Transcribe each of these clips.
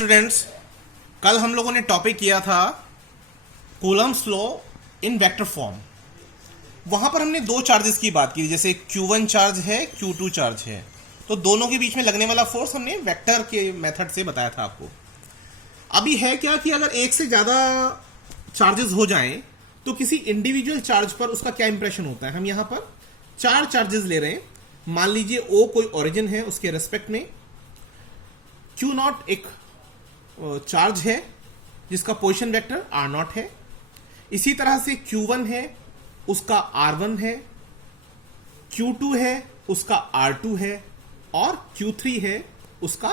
Students, कल हम लोगों ने टॉपिक किया था Coulomb's law in vector form. वहां पर हमने दो चार्जेस की बात की, जैसे Q1 चार्ज है, Q2 चार्ज है। तो दोनों के बीच में लगने वाला फोर्स हमने वेक्टर के मेथड से बताया था आपको। अभी है क्या कि अगर एक से ज्यादा चार्जेस हो जाएं तो किसी इंडिविजुअल चार्ज पर उसका क्या इंप्रेशन होता है। हम यहां पर चार चार्जेस ले रहे हैं। मान लीजिए O कोई ओरिजिन है, उसके रेस्पेक्ट में Q0 एक चार्ज है जिसका पोजीशन वेक्टर R0 है। इसी तरह से Q1 है, उसका R1 है, Q2 है, उसका R2 है, और Q3 है, उसका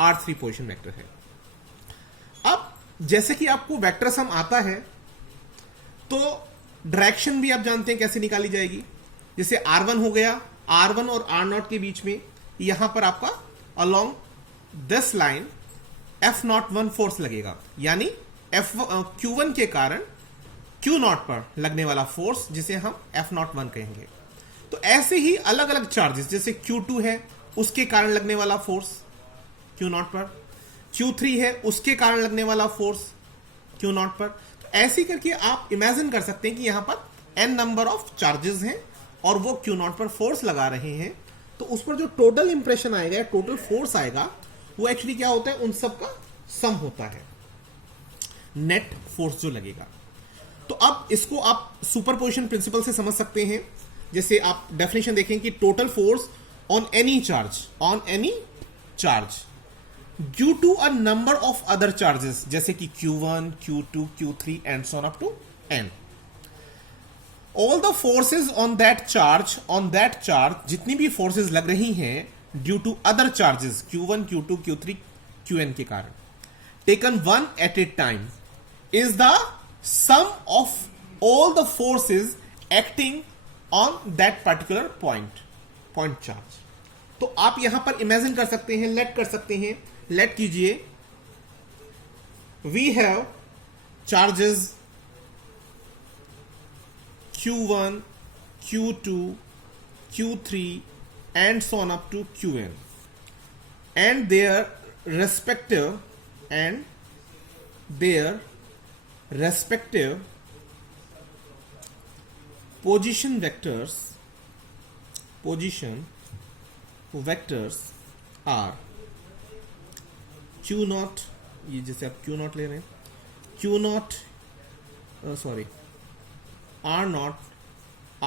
R3 पोजीशन वेक्टर है। अब जैसे कि आपको वेक्टर सम आता है तो डायरेक्शन भी आप जानते हैं कैसे निकाली जाएगी। जैसे R1 हो गया, R1 और R0 के बीच में यहां पर आपका along this line F01 force लगेगा, यानी Q1 के कारण Q0 पर लगने वाला फोर्स जिसे हम F01 कहेंगे। तो ऐसे ही अलग अलग चार्जेस, जैसे Q2 है उसके कारण लगने वाला फोर्स Q0 पर, Q3 है उसके कारण लगने वाला फोर्स Q0 पर। तो ऐसे करके आप इमेजिन कर सकते हैं कि यहां पर n नंबर ऑफ चार्जेस हैं और वो Q0 पर फोर्स लगा रहे हैं। तो उस पर जो टोटल इंप्रेशन आएगा, टोटल फोर्स आएगा, वो एक्चुअली क्या होता है, उन सब का सम होता है, नेट फोर्स जो लगेगा। तो अब इसको आप सुपरपोजिशन प्रिंसिपल से समझ सकते हैं। जैसे आप डेफिनेशन देखें कि total force on any charge due to a number of other charges, जैसे कि Q1, Q2, Q3 and so on up to n। All the forces on that charge, जितनी भी फोर्सेज लग रही हैं due to other charges Q1, Q2, Q3, Qn के कारण, taken one at a time, is the sum of all the forces acting on that particular point charge. तो आप यहां पर इमेजिन कर सकते हैं, लेट कर सकते हैं, लेट कीजिए, we have charges Q1, Q2, Q3 and so on up to Qn, and their respective position vectors are Q0, ये जैसे आप Q0 ले रहे हैं, R0,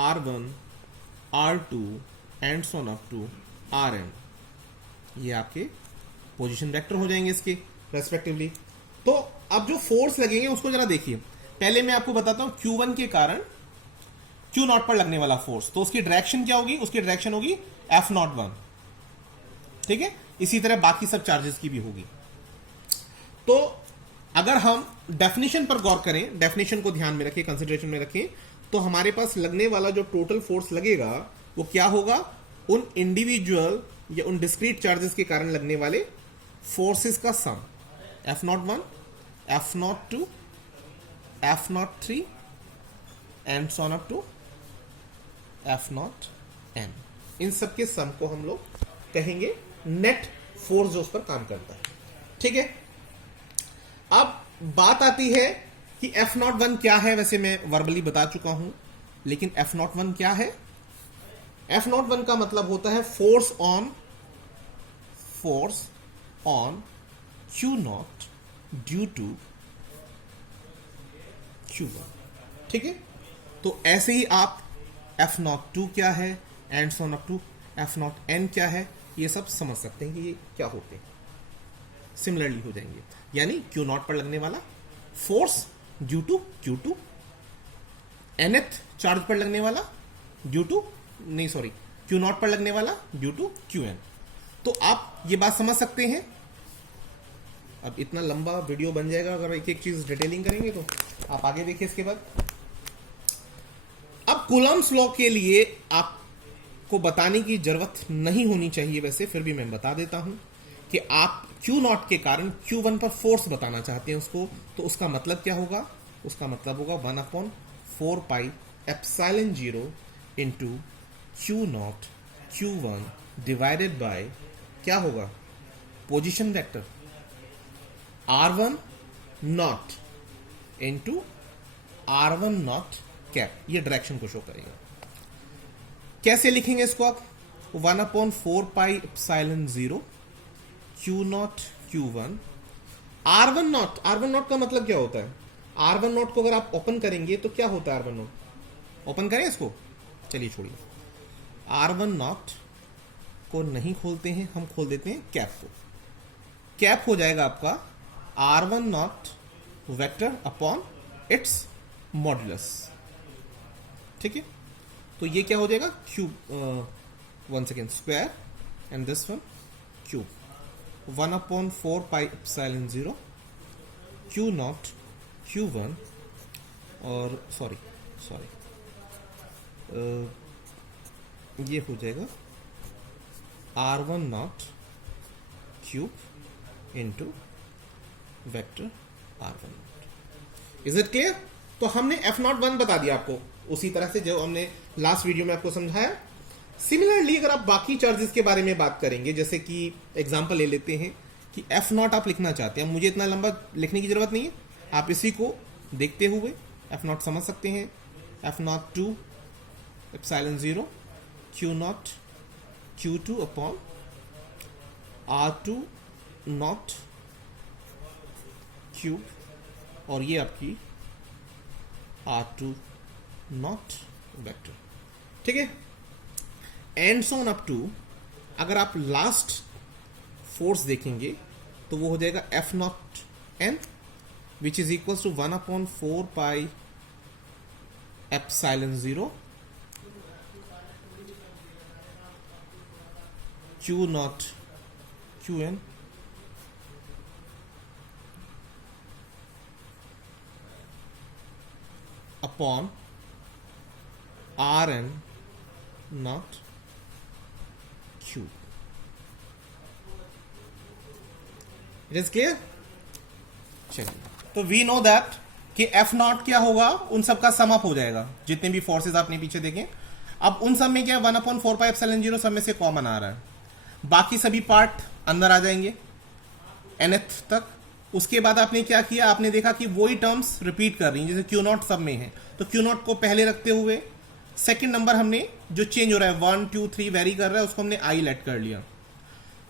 R1, R2 and so on up to Rn। ये आपके पोजीशन वेक्टर हो जाएंगे इसके रेस्पेक्टिवली। तो अब जो फोर्स लगेंगे उसको जरा देखिए। पहले मैं आपको बताता हूं Q1 के कारण Q0 पर लगने वाला फोर्स, तो उसकी डायरेक्शन क्या होगी, उसकी डायरेक्शन होगी F01, ठीक है। इसी तरह बाकी सब चार्जेस की भी होगी। तो अगर हम डेफिनेशन पर गौर करें, डेफिनेशन को ध्यान में रखें, कंसिडरेशन में रखें, तो हमारे पास लगने वाला जो टोटल फोर्स लगेगा वो क्या होगा, उन इंडिविजुअल या उन डिस्क्रीट चार्जेस के कारण लगने वाले फोर्सेस का sum, F01, F02, F03 and so on up to F0n। इन सब के सम को हम लोग कहेंगे नेट फोर्स जो उस पर काम करता है, ठीक है। अब बात आती है कि F01 क्या है। वैसे मैं वर्बली बता चुका हूं, लेकिन F01 क्या है। F01 का मतलब होता है force on Q0 due to Q1, ठीक है। तो ऐसे ही आप F02 क्या है and so on up to F0n क्या है, ये सब समझ सकते हैं कि ये क्या होते हैं, सिमिलरली हो जाएंगे। यानी Q0 पर लगने वाला force due to Q2, nth charge पर लगने वाला Q0 पर लगने वाला ड्यू टू Qn। तो आप ये बात समझ सकते हैं। अब इतना लंबा वीडियो बन जाएगा अगर एक एक चीज डिटेलिंग करेंगे, तो आप आगे देखिए। इसके बाद अब कूलम्स लॉ के लिए आपको बताने की जरूरत नहीं होनी चाहिए, वैसे फिर भी मैं बता देता हूं कि आप Q0 के कारण Q1 पर फोर्स बताना चाहते हैं उसको, तो उसका मतलब क्या होगा, उसका मतलब होगा 1/4 pi epsilon 0 into Q0 Q1 divided by क्या होगा, position vector, R1 not into R1 not cap, ये डायरेक्शन को शो करेगा। कैसे लिखेंगे इसको आप? 1/4πε0 Q naught Q1 R1 not. R1 not का मतलब क्या होता है? R1 नॉट को अगर आप ओपन करेंगे तो क्या होता है R1 नॉट? ओपन करें इसको, चलिए छोड़िए। R1 नॉट को नहीं खोलते हैं, हम खोल देते हैं कैप को। कैप हो जाएगा आपका R1 naught vector upon its modulus. ठीक है, तो ये क्या हो जाएगा? Cube, one second, square and this one cube, 1/4πε0 Q naught Q1 और सॉरी ये हो जाएगा R1 naught cube into vector R1 naught. Is it clear? तो हमने F01 बता दिया आपको, उसी तरह से जो हमने लास्ट वीडियो में आपको समझाया। सिमिलरली अगर आप बाकी चार्जेस के बारे में बात करेंगे, जैसे कि एग्जांपल ले लेते हैं कि F0 आप लिखना चाहते हैं, मुझे इतना लंबा लिखने की जरूरत नहीं है, आप इसी को देखते हुए F0 समझ सकते हैं। F02 ε0 Q naught Q2 upon R2 naught cube, और ये आपकी R2 नॉट वेक्टर। ठीक है, and so on up to, अगर आप लास्ट फोर्स देखेंगे तो वो हो जाएगा F naught N which is equal to 1/4πε0 Q naught Qn upon Rn naught Q। It is clear? चलिए, तो वी नो दैट कि F0 क्या होगा, उन सब का सम अप हो जाएगा, जितने भी फोर्सेस आपने पीछे देखें। अब उन सब में क्या 1/4πε0 सब में से कॉमन आ रहा है, बाकी सभी पार्ट अंदर आ जाएंगे nth तक। उसके बाद आपने क्या किया, आपने देखा कि वही टर्म्स रिपीट कर रही हैं, जैसे Q नॉट सब में है तो Q नॉट को पहले रखते हुए सेकंड नंबर हमने जो चेंज हो रहा है 1 2 3 वेरी कर रहा है, उसको हमने I लेट कर लिया।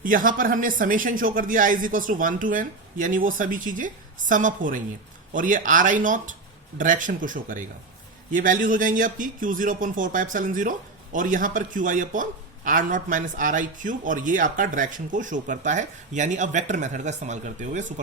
यहां पर हमने समेशन शो कर दिया I = 1 to n, यानी वो सभी चीजें सम अप हो रही हैं, और ये Ri नॉट डायरेक्शन को शो करेगा। ये वैल्यूज हो जाएंगी आपकी Q0/4πε0 और यहां पर QI upon R0 - RI cube, और ये आपका डायरेक्शन को शो करता है, यानी अब वेक्टर मेथड का इस्तेमाल करते हुए सुपर